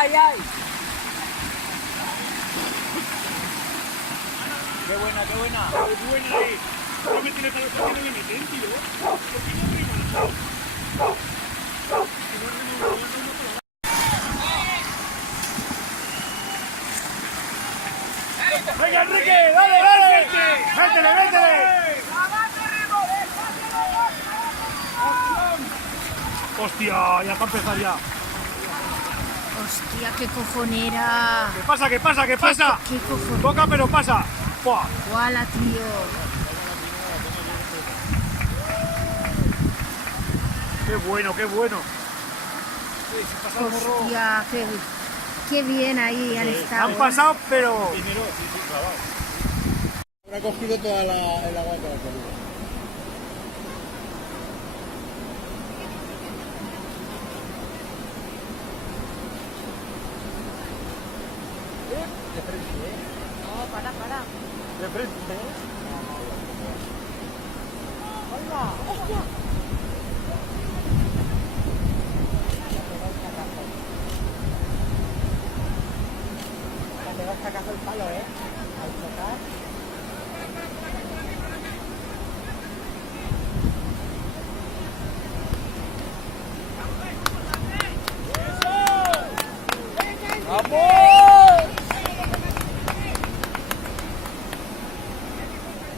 ¡Ay, ay! ¡Qué buena, qué buena! ¡Qué buena es! No me tiene para los que no le meten, tío. ¿Por qué no rima? ¡Venga, Enrique! ¡Dale, dale! ¡Métele, métele! ¡Hostia! Ya para empezar ya. Hostia, qué cojonera. ¿Qué pasa? ¿Qué pasa? ¿Qué pasa? ¿Qué cojonera? Toca pero pasa. ¡Buah! Guala, tío. ¡Qué bueno, qué bueno! Hostia, qué bien ahí han estado. Han pasado, pero... Primero, sí, sí, clavado. Habrá cogido toda el agua de la colina. De frente, ¿eh? No, para. De frente, ¿eh? Hola. Hostia. Le pegó el cacazo el palo, ¿eh? Al chocar. ¡Vamos!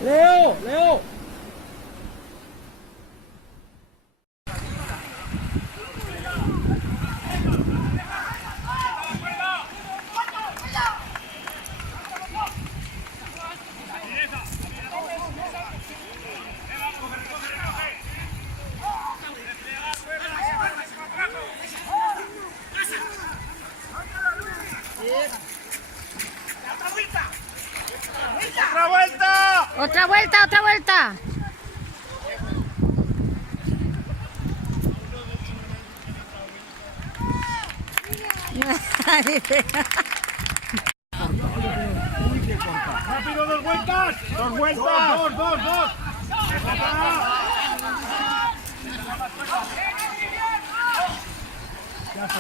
¡Leo! ¡Leo! ¡Otra vuelta! Otra vuelta. ¡Rápido, dos vueltas! ¡Dos vueltas! ¡Dos! Ya está,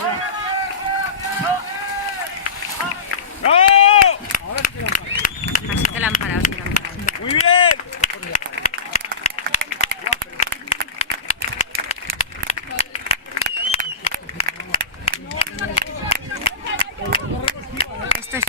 ¡No! Así que la han parado, sí la han parado. ¡Muy bien! Esto es